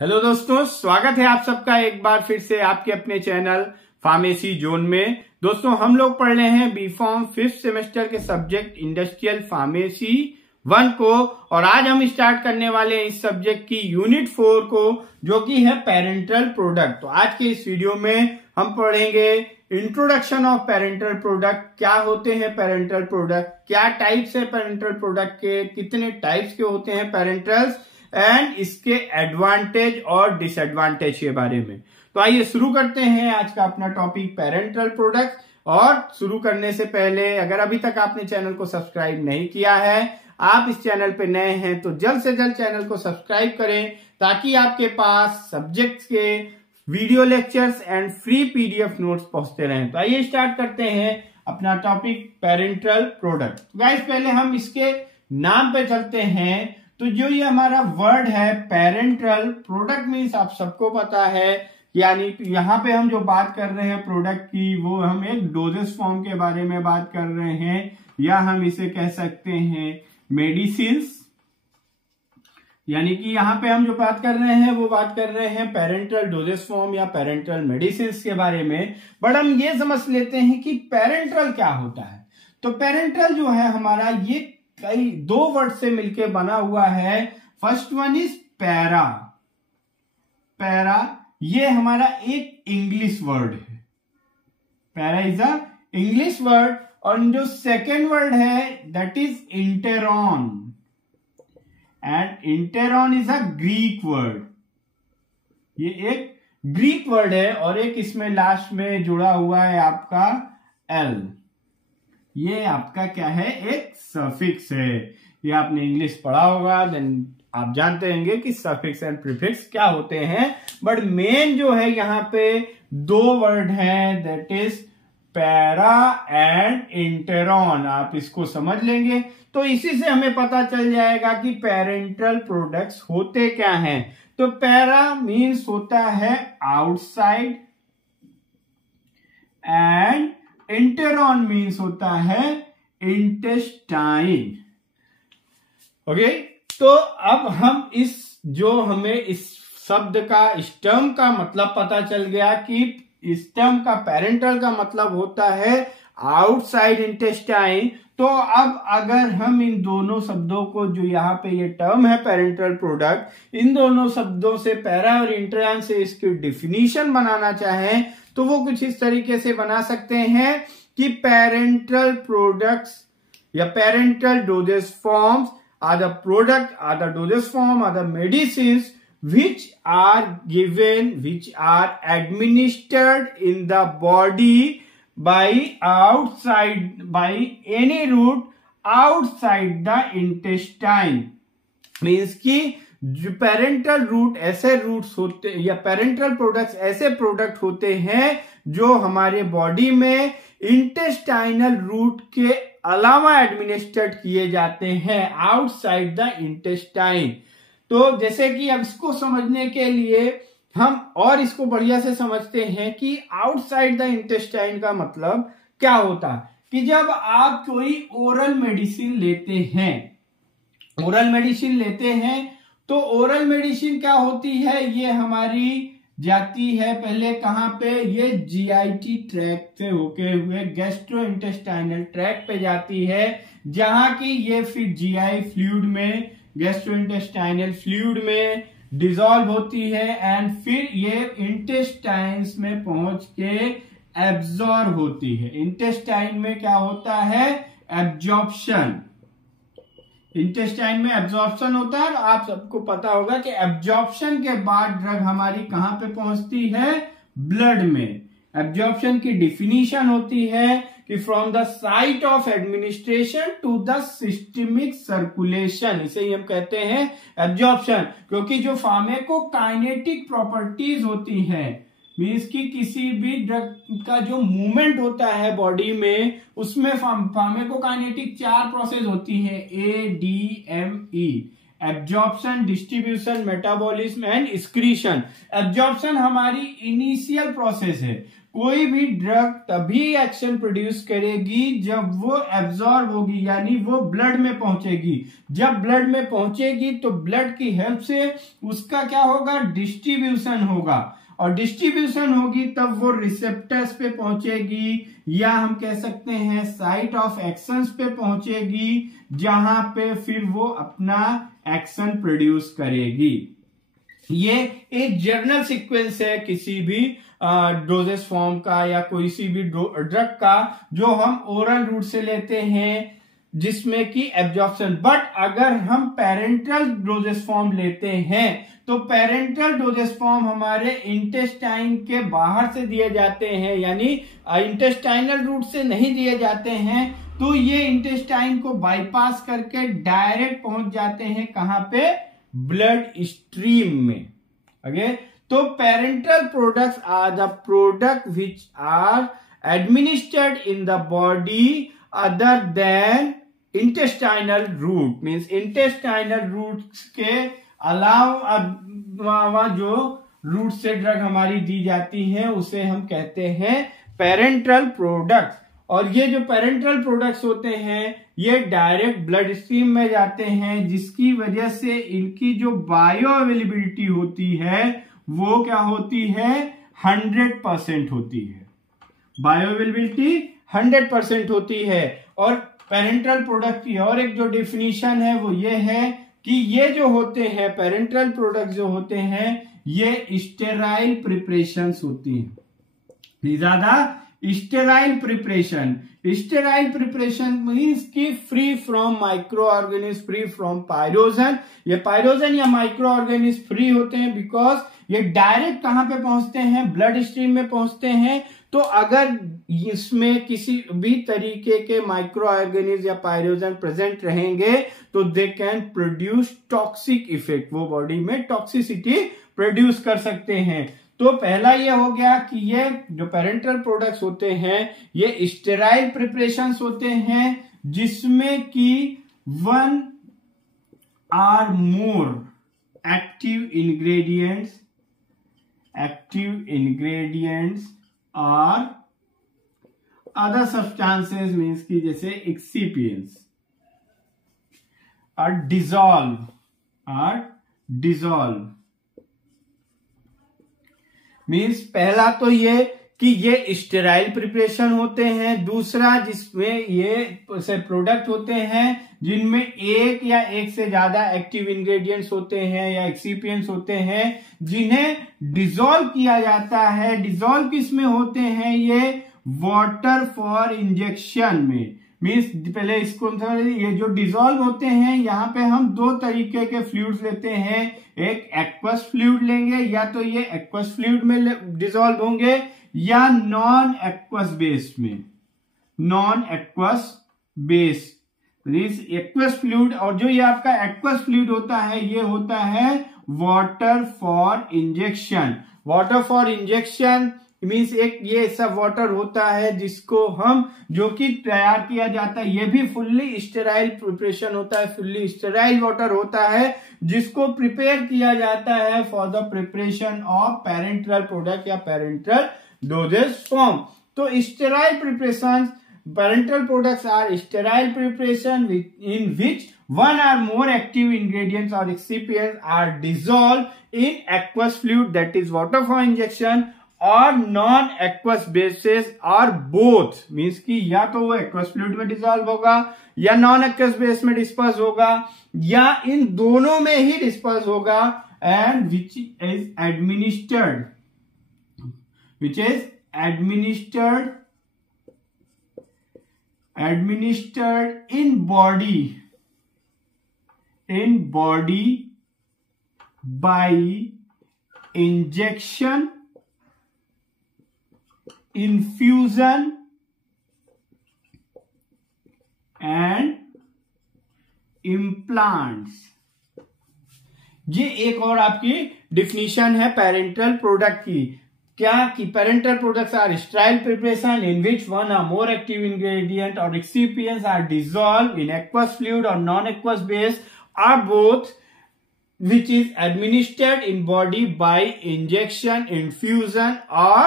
Hello दोस्तों, स्वागत है आप सबका एक बार फिर से आपके अपने चैनल फार्मेसी जोन में। दोस्तों, हम लोग पढ़ रहे हैं B.Pharm 5th सेमेस्टर के सब्जेक्ट इंडस्ट्रियल फार्मेसी 1 को, और आज हम स्टार्ट करने वाले हैं इस सब्जेक्ट की यूनिट 4 को, जो कि है पेरेंटल प्रोडक्ट। तो आज के इस वीडियो में हम पढ़ेंगे इंट्रोडक्शन ऑफ पेरेंटल प्रोडक्ट, क्या होते हैं पेरेंटल प्रोडक्ट, क्या टाइप्स है पेरेंटल प्रोडक्ट के, कितने टाइप्स के होते हैं पेरेंटल्स, एंड इसके एडवांटेज और डिसएडवांटेज के बारे में। तो आइए शुरू करते हैं आज का अपना टॉपिक पेरेंटल प्रोडक्ट। और शुरू करने से पहले अगर अभी तक आपने चैनल को सब्सक्राइब नहीं किया है, आप इस चैनल पे नए हैं तो जल्द से जल्द चैनल को सब्सक्राइब करें, ताकि आपके पास सब्जेक्ट्स के video lectures and free PDF notes पहुंचते रहें। तो आइए स्टार्ट करते हैं अपना टॉपिक पेरेंटल प्रोडक्ट। गाइस, पहले हम इसके नाम पे चलते हैं। तो जो ये हमारा वर्ड है पेरेंटल प्रोडक्ट मीन्स आप सबको पता है, यानी यहाँ पे हम जो बात कर रहे हैं प्रोडक्ट की, वो हम एक डोजेस फॉर्म के बारे में बात कर रहे हैं, या हम इसे कह सकते हैं मेडिसिन्स। यानी कि यहाँ पे हम जो बात कर रहे हैं वो बात कर रहे हैं पेरेंटल डोजेस फॉर्म या पेरेंटल मेडिसिन्स के बारे में। बट हम ये समझ लेते हैं कि पेरेंटल क्या होता है। तो पेरेंटल जो है हमारा, ये कई दो वर्ड से मिलके बना हुआ है। First one is para. Para ये हमारा एक इंग्लिश वर्ड है। Para is a English word. और जो सेकेंड वर्ड है that is enteron, and enteron is a Greek word. ये एक ग्रीक वर्ड है, और एक इसमें लास्ट में जुड़ा हुआ है आपका एल। ये आपका क्या है, एक सफिक्स है। ये आपने इंग्लिश पढ़ा होगा, देन आप जानते होंगे कि सफिक्स एंड प्रीफिक्स क्या होते हैं। बट मेन जो है यहाँ पे दो वर्ड हैं, दैट इज पैरा एंड इंटेरॉन। आप इसको समझ लेंगे तो इसी से हमें पता चल जाएगा कि पेरेंटल प्रोडक्ट्स होते क्या हैं। तो पैरा मीन्स होता है आउटसाइड, एंड इंटेरॉन मीन्स होता है इंटेस्टाइन। ओके, तो अब हम हमें इस शब्द का, इस टर्म का मतलब पता चल गया कि इस टर्म का पेरेंटल का मतलब होता है आउटसाइड इंटेस्टाइन। तो अब अगर हम इन दोनों शब्दों को, जो यहाँ पे ये टर्म है पेरेंटल प्रोडक्ट, इन दोनों शब्दों से, पैरा और इंटेरॉन से इसकी डिफिनीशन बनाना चाहें तो वो कुछ इस तरीके से बना सकते हैं कि पेरेंटल प्रोडक्ट्स या parenteral doses forms are the product, are the doses form, are the medicines which are administered in the body by any route outside the intestine। Means कि जो पेरेंटल रूट ऐसे रूट्स होते, या parental products ऐसे product होते हैं जो हमारे बॉडी में इंटेस्टाइनल रूट के अलावा एडमिनिस्ट्रेट किए जाते हैं आउटसाइड द इंटेस्टाइन। तो जैसे कि अब इसको समझने के लिए हम और इसको बढ़िया से समझते हैं कि आउटसाइड द इंटेस्टाइन का मतलब क्या होता है। कि जब आप कोई ओरल मेडिसिन लेते हैं, तो ओरल मेडिसिन क्या होती है, ये हमारी जाती है पहले कहां पे, ये जीआईटी ट्रैक्ट से होके हुए गैस्ट्रो इंटेस्टाइनल ट्रैक्ट पे जाती है, जहां की ये फिर जीआई फ्लूइड में, गैस्ट्रो इंटेस्टाइनल फ्लूइड में डिसॉल्व होती है, एंड फिर ये इंटेस्टाइन्स में पहुंच के एब्जॉर्ब होती है। इंटेस्टाइन में क्या होता है, एब्जॉर्प्शन। इंटेस्टाइन में एब्जॉर्प्शन होता है। आप सबको पता होगा कि एब्जॉर्प्शन के बाद ड्रग हमारी कहां पे पहुंचती है, ब्लड में। एब्जॉर्प्शन की डिफिनीशन होती है कि from the site of administration to the systemic circulation, इसे ही हम कहते हैं एब्जॉर्प्शन। क्योंकि जो फार्माकोकाइनेटिक प्रॉपर्टीज होती हैं, मीन्स कि किसी भी ड्रग का जो मूवमेंट होता है बॉडी में, उसमें फार्माकोकाइनेटिक 4 प्रोसेस होती है, ADME: absorption, distribution, metabolism and excretion. Absorption हमारी इनिशियल प्रोसेस है, कोई भी ड्रग तभी एक्शन प्रोड्यूस करेगी जब वो एब्जॉर्ब होगी, यानी वो ब्लड में पहुंचेगी। जब ब्लड में पहुंचेगी तो ब्लड की हेल्प से उसका क्या होगा, डिस्ट्रीब्यूशन होगा, और डिस्ट्रीब्यूशन होगी तब वो रिसेप्टर्स पे पहुंचेगी, या हम कह सकते हैं साइट ऑफ एक्शंस पे पहुंचेगी, जहां पे फिर वो अपना एक्शन प्रोड्यूस करेगी। ये एक जर्नल सीक्वेंस है किसी भी डोजेस फॉर्म का या कोई सी भी ड्रग का जो हम ओरल रूट से लेते हैं जिसमें कि एब्जॉर्प्शन। बट अगर हम पेरेंटल डोजेस फॉर्म लेते हैं तो पेरेंटल डोजेस फॉर्म हमारे इंटेस्टाइन के बाहर से दिए जाते हैं, यानी इंटेस्टाइनल रूट से नहीं दिए जाते हैं। तो ये इंटेस्टाइन को बाईपास करके डायरेक्ट पहुंच जाते हैं कहां पे, ब्लड स्ट्रीम में। ओके, तो parenteral products are the product which are administered in the body other than intestinal route. Means intestinal route के अलावा जो रूट से ड्रग हमारी दी जाती है उसे हम कहते हैं पेरेंटल प्रोडक्ट्स। और ये जो पेरेंटल प्रोडक्ट्स होते हैं ये डायरेक्ट ब्लड स्ट्रीम में जाते हैं, जिसकी वजह से इनकी जो बायो अवेलेबिलिटी होती है वो क्या होती है, 100% होती है। बायो अवेलेबिलिटी 100% होती है। और पेरेंटल प्रोडक्ट की और एक जो डेफिनेशन है वो ये है कि ये जो होते हैं पेरेंटल प्रोडक्ट जो होते हैं ये स्टेराइल प्रिपरेशंस होती हैं। These are the sterile preparation. Sterile preparation means कि free from microorganism, free from pyrogen। ये pyrogen या microorganism फ्री होते हैं बिकॉज ये डायरेक्ट कहां पे पहुंचते हैं, ब्लड स्ट्रीम में पहुंचते हैं। तो अगर इसमें किसी भी तरीके के माइक्रो ऑर्गेनिज्म या पायरोजन प्रेजेंट रहेंगे तो they can produce toxic effect, वो बॉडी में टॉक्सिसिटी प्रोड्यूस कर सकते हैं। तो पहला ये हो गया कि ये जो पेरेंटल प्रोडक्ट्स होते हैं ये स्टेराइल प्रिपरेशंस होते हैं जिसमें कि 1 or more active ingredients और अदर सब्सटेंसेस मीन्स की जैसे एक्सिपिएंट्स और डिजॉल्व मीन्स पहला तो ये कि ये स्टेराइल प्रिपरेशन होते हैं। दूसरा जिसमें ये प्रोडक्ट होते हैं जिनमें एक या एक से ज्यादा एक्टिव इंग्रेडिएंट्स होते हैं या एक्सिपिएंट्स होते हैं जिन्हें डिसॉल्व किया जाता है। डिसॉल्व किस में होते हैं, ये वाटर फॉर इंजेक्शन में। मीन्स पहले इसको ये जो डिसॉल्व होते हैं यहाँ पे हम दो तरीके के फ्लूइड्स लेते हैं, एक एक्वस फ्लूइड लेंगे या तो ये एक्वस फ्लूइड में डिसॉल्व होंगे या नॉन एक्वस बेस में। Non aqueous base means aqueous fluid, और जो ये आपका एक्वस फ्लूइड होता है ये होता है water for injection. Water for injection means एक ये सब वाटर होता है जिसको हम जो कि तैयार किया जाता है, ये भी फुल्ली स्टेराइल प्रिपरेशन होता है, फुल्ली स्टेराइल वाटर होता है जिसको प्रिपेयर किया जाता है for the preparation of parenteral product या पेरेंटल डोजेज फॉर्म। तो sterile preparation, parenteral products are sterile preparation in which 1 or more active ingredients or excipients are dissolved in aqueous fluid, that is water for injection, और non aqueous bases और both means कि या तो वो aqueous fluid में dissolve होगा या non aqueous base में डिस्पर्स होगा या इन दोनों में ही डिस्पर्स होगा, and which is administered in body by injection, infusion and implants। ये एक और आपकी डिफिनीशन है पेरेंटल प्रोडक्ट की। क्या कि parenteral products are sterile preparation in which 1 or more active ingredient or excipients are dissolved in aqueous fluid or non-aqueous base or both, which is administered in body by injection, infusion or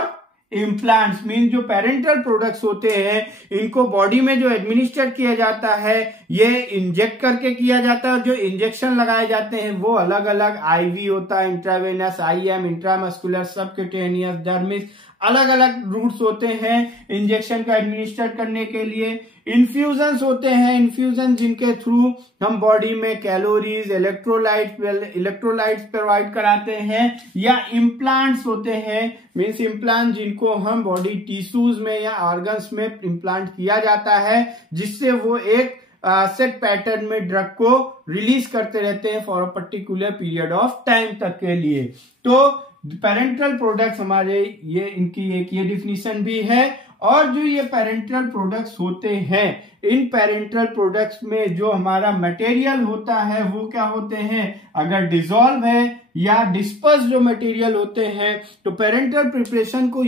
implants mean जो parental products होते हैं इनको body में जो administer किया जाता है ये इंजेक्ट करके किया जाता है, और जो इंजेक्शन लगाए जाते हैं वो अलग अलग आईवी होता है, intravenous, IM, intramuscular, subcutaneous, dermis, अलग अलग रूट्स होते हैं इंजेक्शन का एडमिनिस्टर करने के लिए। इन्फ्यूजन्स होते हैं, इन्फ्यूजन जिनके थ्रू हम बॉडी में कैलोरीज, इलेक्ट्रोलाइट्स प्रोवाइड कराते हैं, या इम्प्लांट्स होते हैं मीन्स इम्प्लांट जिनको हम बॉडी टिश्यूज में या ऑर्गन्स में इम्प्लांट किया जाता है, जिससे वो एक सेट पैटर्न में ड्रग को रिलीज करते रहते हैं for a particular period of time तक के लिए। तो पेरेंटल प्रोडक्ट्स हमारे ये इनकी एक ये डिफिनीशन भी है। और जो ये पेरेंटल प्रोडक्ट्स होते हैं, इन पेरेंटल प्रोडक्ट्स में जो हमारा मटेरियल होता है वो क्या होते हैं, अगर डिसॉल्व है या डिस्पर्स जो मटेरियल होते हैं, तो पेरेंटल प्रिपरेशन को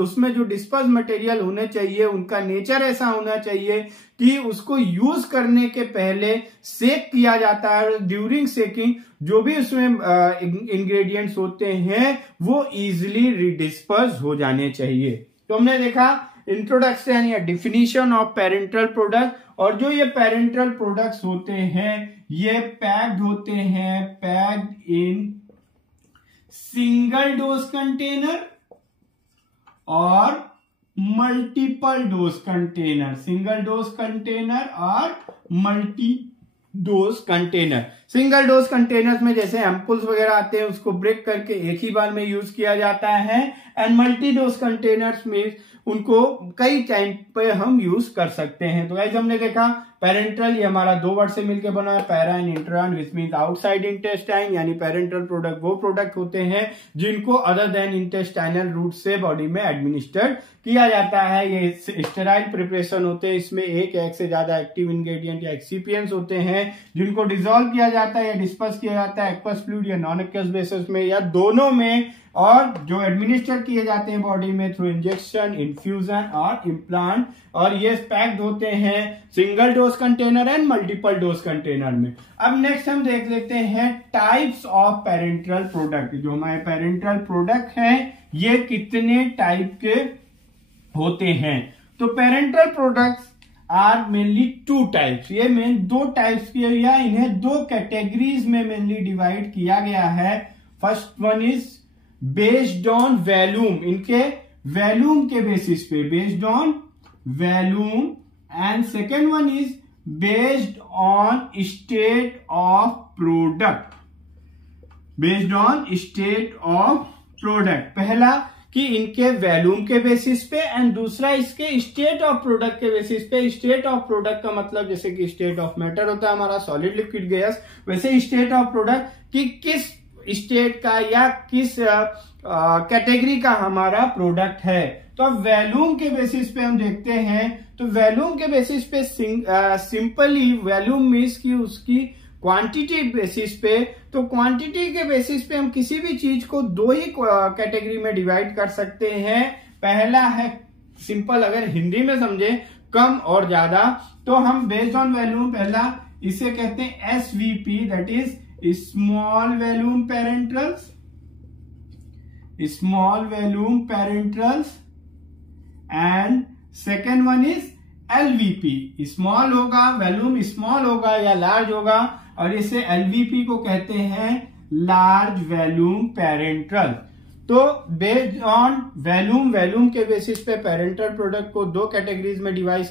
उसमें जो डिस्पर्स मटेरियल होने चाहिए उनका नेचर ऐसा होना चाहिए कि उसको यूज करने के पहले सेक किया जाता है। ड्यूरिंग सेकिंग जो भी उसमें इंग्रेडिएंट्स होते हैं वो इजिली डिस्पर्स हो जाने चाहिए। तो हमने देखा इंट्रोडक्शन या डिफिनीशन ऑफ पेरेंटल प्रोडक्ट। और जो ये पेरेंटल प्रोडक्ट्स होते हैं ये पैक्ड होते हैं, packed in single dose container और multiple dose container, single dose container और multi dose container. Single dose containers में जैसे एम्पुल्स वगैरह आते हैं उसको ब्रेक करके एक ही बार में यूज किया जाता है, एंड मल्टी डोज कंटेनर्स में उनको कई टाइम पे हम यूज कर सकते हैं। तो गाइस हमने देखा पेरेंटल ये हमारा दो वर्ड से मिलकर बना है, para and enteron, which means outside intestine, यानी पेरेंटल प्रोडक्ट वो प्रोडक्ट होते हैं जिनको अदर देन इंटेस्टाइनल रूट से बॉडी में एडमिनिस्टर्ड किया जाता है। ये स्टेराइल प्रिपरेशन होते हैं, इसमें एक से ज्यादा एक्टिव इंग्रेडिएंट या एक्सिपिएंट्स होते हैं जिनको डिसॉल्व किया जाता है या डिस्पर्स किया जाता है एक्वस फ्लूइड या नॉन एक्वस बेसिस में या दोनों में, और जो एडमिनिस्टर किए जाते हैं बॉडी में थ्रू इंजेक्शन, इन्फ्यूजन और इम्प्लांट। और ये पैक्ड होते हैं single dose container and multiple dose container में। अब नेक्स्ट हम देख लेते हैं टाइप्स ऑफ पेरेंटल प्रोडक्ट। जो हमारे पेरेंटल प्रोडक्ट हैं ये कितने टाइप के होते हैं। तो parenteral products are mainly two types. ये मेन दो टाइप्स के या इन्हें दो कैटेगरीज में मेनली डिवाइड किया गया है। First one is based on volume, इनके वैल्यूम के बेसिस पे, based on volume, and second one is based on state of product, based on state of product. पहला कि इनके वैल्यूम के बेसिस पे, एंड दूसरा इसके स्टेट ऑफ प्रोडक्ट के बेसिस पे। स्टेट ऑफ प्रोडक्ट का मतलब जैसे कि स्टेट ऑफ मैटर होता है हमारा सॉलिड लिक्विड गैस, वैसे स्टेट ऑफ प्रोडक्ट कि किस स्टेट का या किस कैटेगरी का हमारा प्रोडक्ट है। तो अब वैल्यूम के बेसिस पे हम देखते हैं, तो वैल्यूम के बेसिस पे सिंपली वैल्यूम मीन्स कि उसकी क्वांटिटी बेसिस पे। तो क्वांटिटी के बेसिस पे हम किसी भी चीज को दो ही कैटेगरी में डिवाइड कर सकते हैं। पहला है सिंपल, अगर हिंदी में समझे कम और ज्यादा, तो हम बेस्ड ऑन वैल्यूम पहला इसे कहते हैं SVP, that is small volume parenterals, small volume parenterals, and second one is LVP. Small होगा, वैल्यूम स्मॉल होगा या लार्ज होगा, और इसे एलवीपी को कहते हैं लार्ज वैल्यूम पेरेंटल। तो बेस्ड ऑन वैल्यूम, वैल्यूम के बेसिस पे पेरेंटल प्रोडक्ट को दो कैटेगरीज में डिवाइड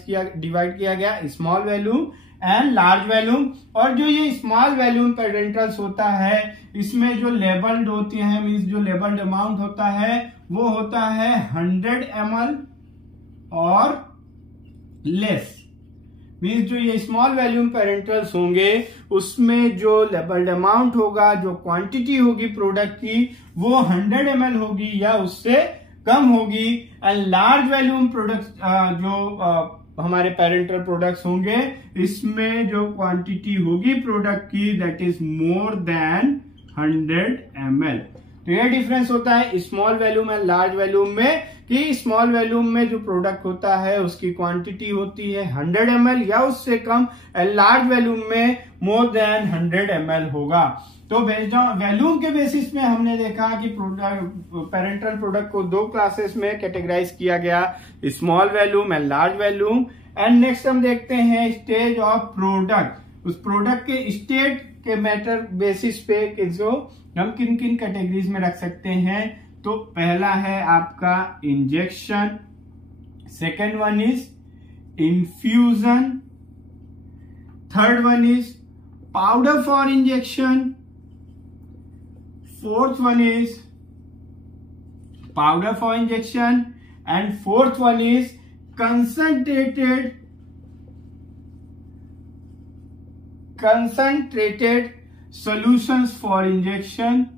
किया गया, small volume and large volume. और जो ये स्मॉल वैल्यूम पेरेंटल्स होता है इसमें जो लेबल्ड होती है, मीन्स जो लेबल्ड अमाउंट होता है वो होता है 100 ml और लेस। मीन्स जो ये स्मॉल वैल्यूम पेरेंटल्स होंगे उसमें जो लेबल्ड अमाउंट होगा, जो क्वांटिटी होगी प्रोडक्ट की, वो 100 ml होगी या उससे कम होगी। एंड लार्ज वैल्यूम प्रोडक्ट जो हमारे पेरेंटल प्रोडक्ट्स होंगे इसमें जो क्वांटिटी होगी प्रोडक्ट की that is more than 100 ml। तो ये डिफरेंस होता है small volume and large volume में, कि स्मॉल वैल्यूम में जो प्रोडक्ट होता है उसकी क्वांटिटी होती है 100 ml या उससे कम, एंड लार्ज वैल्यूम में मोर देन 100 ml होगा। तो बेस्ड ऑन वैल्यूम के बेसिस में हमने देखा कि पेरेंटल प्रोडक्ट को दो क्लासेस में कैटेगराइज किया गया, small volume and large volume. And next हम देखते हैं स्टेज ऑफ प्रोडक्ट। उस प्रोडक्ट के स्टेट के मैटर बेसिस पे किसको हम किन किन कैटेगरीज में रख सकते हैं। तो पहला है आपका injection, second one is infusion, third one is powder for injection, fourth one is powder for injection, and fourth one is concentrated solutions for injection,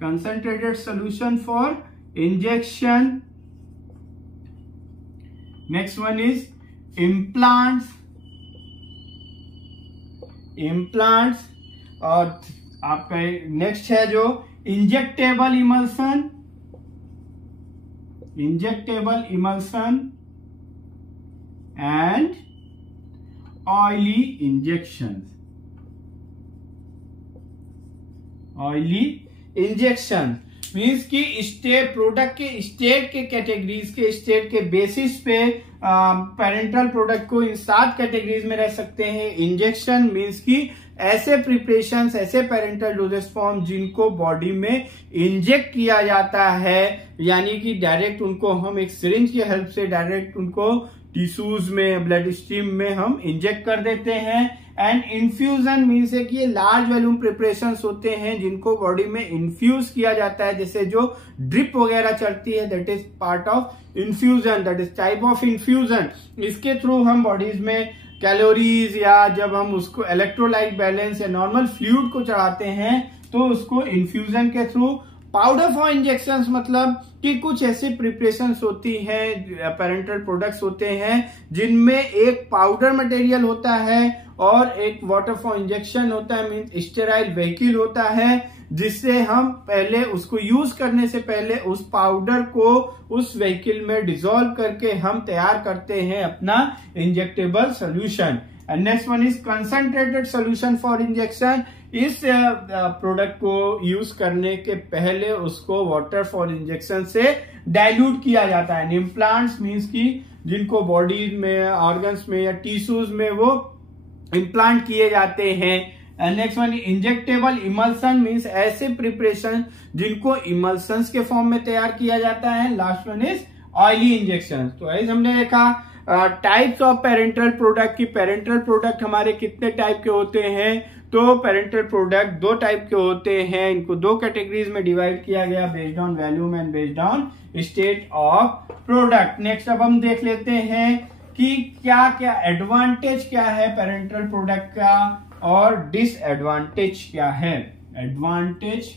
concentrated solution for injection. Next one is implants, और आपका next है जो injectable emulsion and oily injection. Means कि product के state के categories के state के basis पे पेरेंटल प्रोडक्ट को इन 7 कैटेगरीज में रह सकते हैं। इंजेक्शन मीन्स कि ऐसे प्रिपरेशंस, ऐसे पेरेंटल डोजेस फॉर्म जिनको बॉडी में इंजेक्ट किया जाता है, यानी कि डायरेक्ट उनको हम एक सिरिंज की हेल्प से डायरेक्ट उनको टिश्यूज में, ब्लड स्ट्रीम में हम इंजेक्ट कर देते हैं। एंड इन्फ्यूजन मीन्स है कि ये लार्ज वॉल्यूम प्रिपरेशंस होते हैं जिनको बॉडी में इन्फ्यूज किया जाता है, जैसे जो ड्रिप वगैरह चलती है, that is part of infusion, that is type of infusion. इसके थ्रू हम बॉडीज में कैलोरीज या जब हम उसको इलेक्ट्रोलाइट बैलेंस या नॉर्मल फ्लूइड को चढ़ाते हैं तो उसको इन्फ्यूजन के थ्रू। पाउडर फॉर इंजेक्शंस मतलब कि कुछ ऐसी प्रिपरेशंस होती हैं, पेरेंटल प्रोडक्ट्स होते हैं जिनमें एक पाउडर मटेरियल होता है और एक वाटर फॉर इंजेक्शन होता है, मीन्स स्टेराइल व्हीकल होता है, जिससे हम पहले उसको यूज करने से पहले उस पाउडर को उस व्हीकल में डिसॉल्व करके हम तैयार करते हैं अपना injectable solution. And next one is concentrated solution for injection. इस प्रोडक्ट को यूज करने के पहले उसको वाटर फॉर इंजेक्शन से डाइल्यूट किया जाता है। इम्प्लांट्स मीन्स की जिनको बॉडी में, ऑर्गन्स में या टिश्यूज में वो इम्प्लांट किए जाते हैं। Next one injectable emulsion means ऐसे प्रिपरेशन जिनको इमल्सन्स के फॉर्म में तैयार किया जाता है। Last one is oily injection. तो ऐसे हमने देखा टाइप्स ऑफ पेरेंटल प्रोडक्ट की पेरेंटल प्रोडक्ट हमारे कितने टाइप के होते हैं। तो पेरेंटल प्रोडक्ट 2 टाइप के होते हैं, इनको 2 कैटेगरीज में डिवाइड किया गया, based on volume and based on state of product. Next अब हम देख लेते हैं कि क्या क्या एडवांटेज क्या है पेरेंटल प्रोडक्ट का और डिसएडवांटेज क्या है। Advantage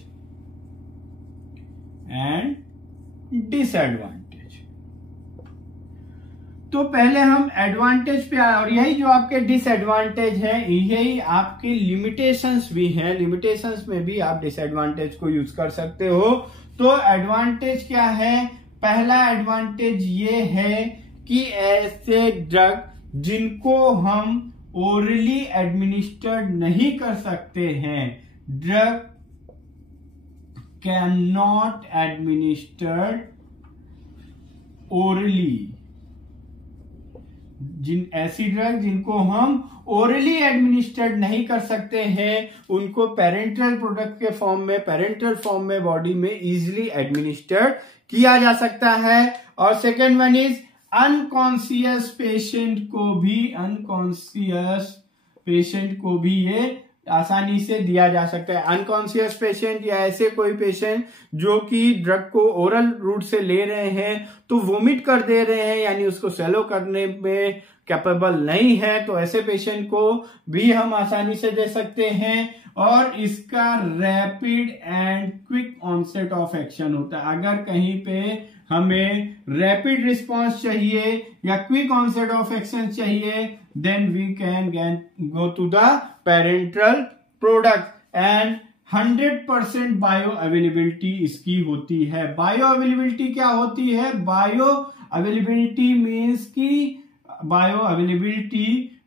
and disadvantage. तो पहले हम एडवांटेज पे आए, और यही जो आपके डिसएडवांटेज है यही आपकी लिमिटेशंस भी हैं। लिमिटेशंस में भी आप डिसएडवांटेज को यूज कर सकते हो। तो एडवांटेज क्या है? पहला एडवांटेज ये है कि ऐसे ड्रग जिनको हम ओरली एडमिनिस्टर्ड नहीं कर सकते हैं, drug can not administered orally, ऐसी ड्रग जिनको हम ओरली एडमिनिस्टर्ड नहीं कर सकते हैं उनको पेरेंटल प्रोडक्ट के फॉर्म में, पेरेंटल फॉर्म में बॉडी में इजिली एडमिनिस्टर्ड किया जा सकता है। और second one is unconscious patient को भी ये आसानी से दिया जा सकता है। अनकॉन्शियस पेशेंट या ऐसे कोई पेशेंट जो कि ड्रग को ओरल रूट से ले रहे हैं तो वोमिट कर दे रहे हैं, यानी उसको सेलो करने में कैपेबल नहीं है, तो ऐसे पेशेंट को भी हम आसानी से दे सकते हैं। और इसका rapid and quick onset of action होता है। अगर कहीं पे हमें रैपिड रिस्पॉन्स चाहिए या क्विक ऑनसेट ऑफ एक्शन चाहिए, then we can go to the parenteral product. And 100% bioavailability इसकी होती है। बायो अवेलेबिलिटी क्या होती है? बायो अवेलेबिलिटी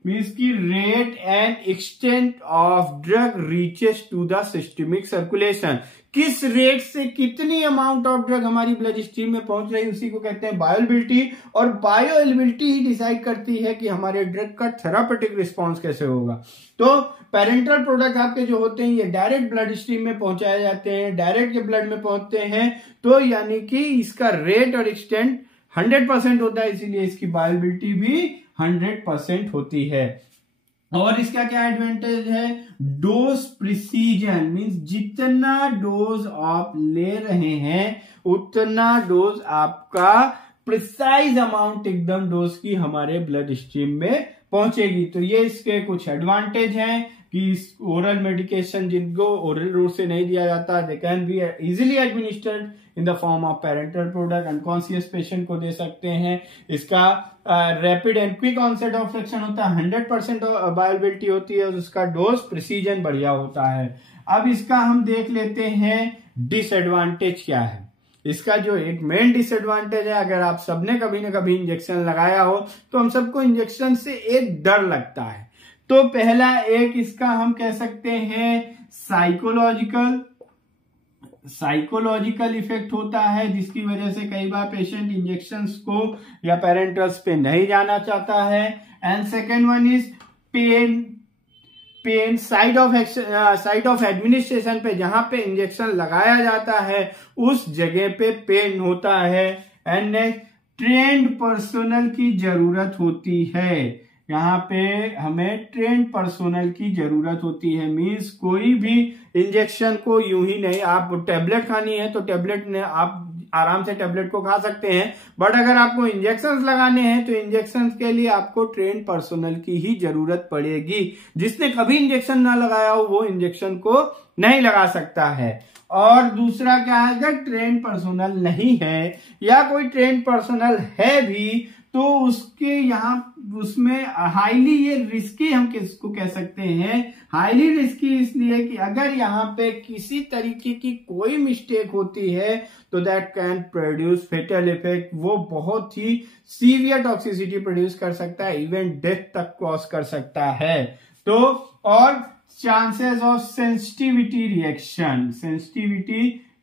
मीन्स की rate and extent of drug reaches to the systemic circulation, किस रेट से कितनी अमाउंट ऑफ ड्रग हमारी ब्लड स्ट्रीम में पहुंच रही है उसी को कहते हैं बायोअवेलेबिलिटी। और बायोअवेलेबिलिटी ही डिसाइड करती है कि हमारे ड्रग का थेरापेटिक रिस्पॉन्स कैसे होगा। तो पेरेंटल प्रोडक्ट आपके जो होते हैं ये डायरेक्ट ब्लड स्ट्रीम में पहुंचाए जाते हैं, डायरेक्ट के ब्लड में पहुंचते हैं, तो यानी कि इसका रेट और एक्सटेंट 100% होता है, इसीलिए इसकी बायोअवेलेबिलिटी भी 100% होती है। और इसका क्या एडवांटेज है, डोज प्रिसीजन, मींस जितना डोज आप ले रहे हैं उतना डोज आपका प्रिसाइज अमाउंट एकदम डोज की हमारे ब्लड स्ट्रीम में पहुंचेगी। तो ये इसके कुछ एडवांटेज हैं कि ओरल मेडिकेशन जिनको ओरल रूट से नहीं दिया जाता, they can be easily administered in the form of parenteral product, unconscious patient को दे सकते हैं। इसका rapid and quick onset of action होता है, 100% बायोअवेलेबिलिटी होती है और उसका डोज प्रिसीजन बढ़िया होता है। अब इसका हम देख लेते हैं डिसएडवांटेज क्या है। इसका जो एक मेन डिसएडवांटेज है, अगर आप सबने कभी ना कभी इंजेक्शन लगाया हो तो हम सबको इंजेक्शन से एक डर लगता है। तो पहला एक इसका हम कह सकते हैं साइकोलॉजिकल इफेक्ट होता है, जिसकी वजह से कई बार पेशेंट इंजेक्शंस को या पेरेंटल्स पे नहीं जाना चाहता है। And second one is pain site of administration पे, जहां पे इंजेक्शन लगाया जाता है उस जगह पे पेन होता है। एंड नेक्स्ट ट्रेन्ड पर्सनल की जरूरत होती है, यहाँ पे हमें ट्रेन्ड पर्सनल की जरूरत होती है। मींस कोई भी इंजेक्शन को यूं ही नहीं, आप टेबलेट खानी है तो टेबलेट ने आप आराम से टेबलेट को खा सकते हैं, बट अगर आपको इंजेक्शंस लगाने हैं तो इंजेक्शंस के लिए आपको ट्रेन्ड पर्सनल की ही जरूरत पड़ेगी। जिसने कभी इंजेक्शन ना लगाया हो वो इंजेक्शन को नहीं लगा सकता है। और दूसरा क्या है, अगर ट्रेन्ड पर्सनल नहीं है या कोई ट्रेन्ड पर्सनल है भी तो उसके यहाँ उसमें हाईली ये रिस्की, हम किसको कह सकते हैं हाईली रिस्की, इसलिए कि अगर यहाँ पे किसी तरीके की कोई मिस्टेक होती है तो that can produce fatal effect, वो बहुत ही सीवियर टॉक्सिसिटी प्रोड्यूस कर सकता है, इवन डेथ तक कॉज कर सकता है। तो और चांसेस ऑफ सेंसिटिविटी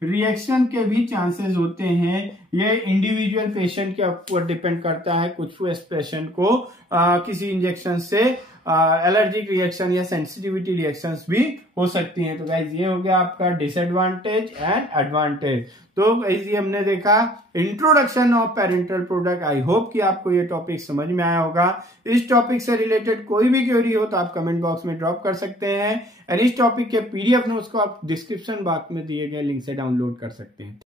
रिएक्शन के भी चांसेस होते हैं। ये इंडिविजुअल पेशेंट के ऊपर डिपेंड करता है, कुछ पेशेंट को किसी इंजेक्शन से एलर्जिक रिएक्शन या सेंसिटिविटी रिएक्शंस भी हो सकती हैं। तो गाइज ये हो गया आपका डिसएडवांटेज एंड एडवांटेज। तो गाइज ये हमने देखा introduction of parenteral product. I hope कि आपको ये टॉपिक समझ में आया होगा। इस टॉपिक से रिलेटेड कोई भी क्वेरी हो तो आप कमेंट बॉक्स में ड्रॉप कर सकते हैं, और इस टॉपिक के PDF नोट्स को आप डिस्क्रिप्शन बॉक्स में दिए गए लिंक से डाउनलोड कर सकते हैं।